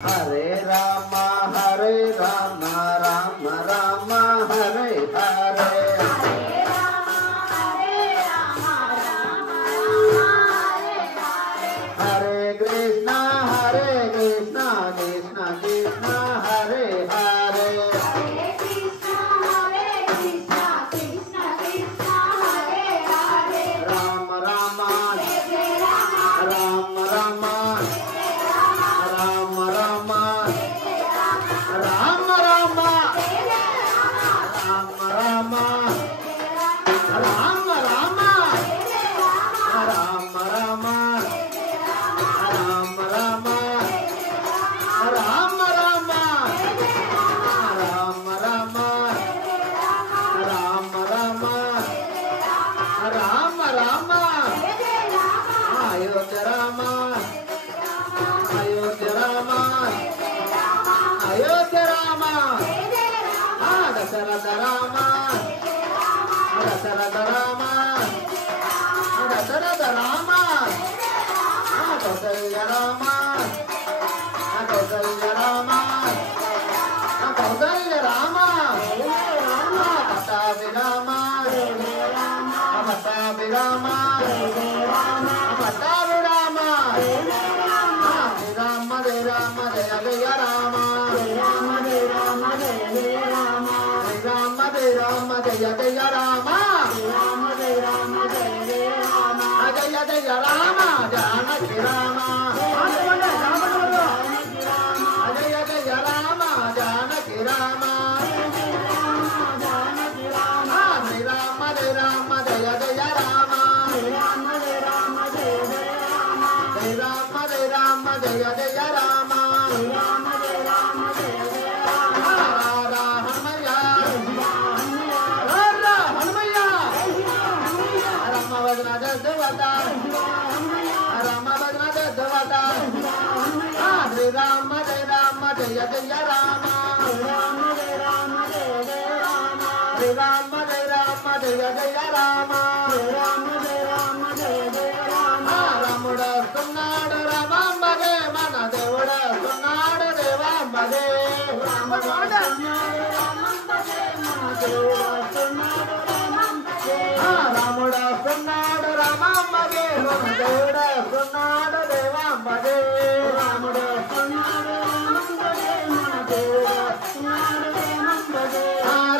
Hare Rama, Rama Rama, Hare Hare. Hare Krishna, Krishna Krishna, Hare Hare. Rama Rama, Rama Rama, Rama Rama, Rama Rama, Rama Rama, Rama Rama, Rama Rama, Rama Rama, Rama Rama, Rama Rama, Rama Rama, Rama Rama, Ayodhya Rama, Ayodhya Rama, Ayodhya Rama, Dasharatha Rama, Dasharatha Rama, Dasharatha Rama, Kausalya Rama, Kausalya Rama, Kausalya Rama, Patapi Rama, Patapi Rama, Patapi Rama, Rama Rama Jaya Jaya Rama, Rama Rama Jaya Jaya Rama, Jaya Jaya Rama, Janaki Rama, Jaya Jaya Rama, Janaki Rama, Rama Rama Jaya Jaya Rama, Rama Rama Jaya Jaya Rama, Radha Hanmaya, Radha Hanmaya, Rama Bhajna Jadavata, Rama Bhajna Jadavata, Hare Rama Jaya Jaya Rama, Hare Rama Jaya Jaya Rama, Ramuda Sunnada Ramambade, Mana Devuda Sunnada Devambade, Ramuda Sunnada Ramambade, Mana Devuda Sunnada Devambade,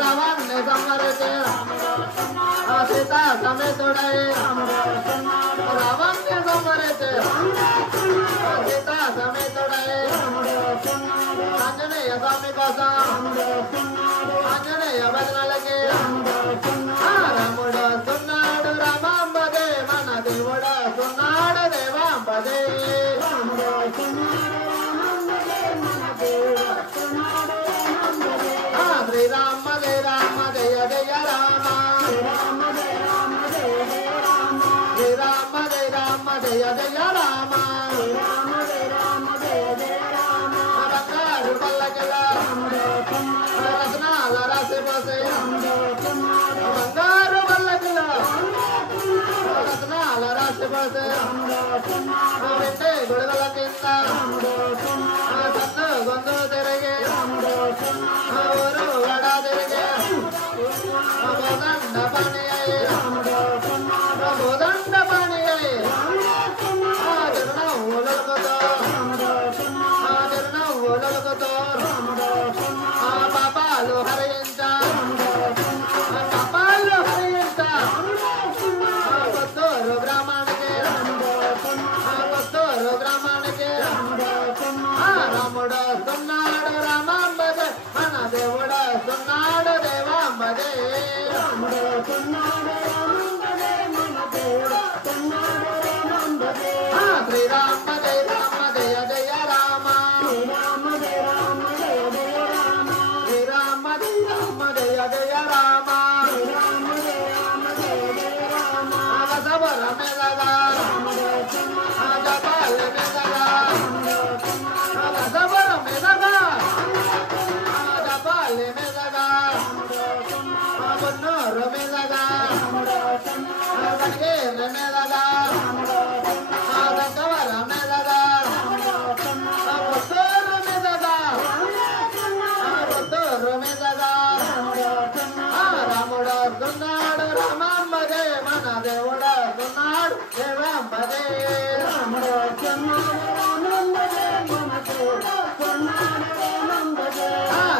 Ravanne Samarate, Sita Sametodai, Ravanne Samarate, Sita Sametodai, Anjaneya Swami Kosam, Anjaneya Bhajanalake, Ramuda Sunnada Ramambade, Mana Devuda Sunnada Devambade, Sri Rama Jaya Jaya Rama, Sri Rama Jaya Jaya Rama, Bangaru Pallakila, Ratnala Rasipase, Bangaru Pallakila, Ratnala Rasipase, Vinte Gudalakinda, Sandu Gondu Terege, Uru Vada Terege, Bodanda Paniyaye, Bodanda Paniyaye, Adirna Ulalakotor, Adirna Ulalakotor, Papalu Harayinta, Papalu Harayinta, Kotturu Brahmanike, Kotturu Brahmanike, Ramuda Sunnada Ramambade, Mana Devuda Sunnada Devambade, Sri Rama Jaya Jaya Rama, Sri Rama Jaya Jaya Rama, Sabara Medaga, Japal Medaga, Sabara Medaga, Japal Medaga, Bunur Medaga, Bakir Medaga, Sabara Medaga.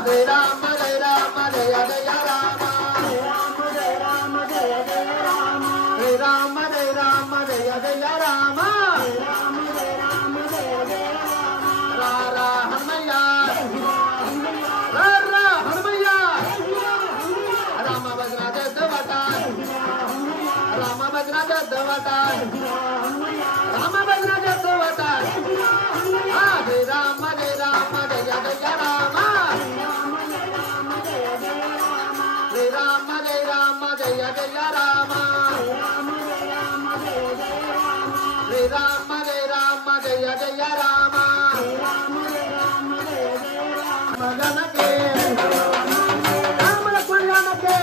జయ రామ జయ రామ జయ జయ రామ శ్రీ రామ జయ రామ జయ జయ రామ రా రా హనుమయ్య రా రా హనుమయ్య రామ భద్ర దద్దవట రామ భద్ర దద్దవట రామ భద్ర దద్దవట జయ రామ జయ రామ జయ జయ రామ శ్రీ రామ జయ రామ జయ జయ రామ శ్రీ రామ జయ రామ జయ జయ రామ మగనకే రామ లక్ష్మణ రామకే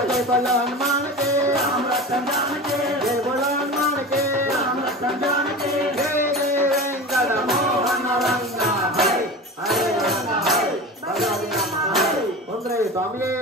అజయ్ బలో హనుమానకే రామ లక్ష్మణ రామకే జయ బలో హనుమానకే రామ లక్ష్మణ రామకే జయ జయ వెంకట మోహన రంగ హరి హరి రంగ హరి భగవతి నమ హరి ఓం శ్రీ స్వామియే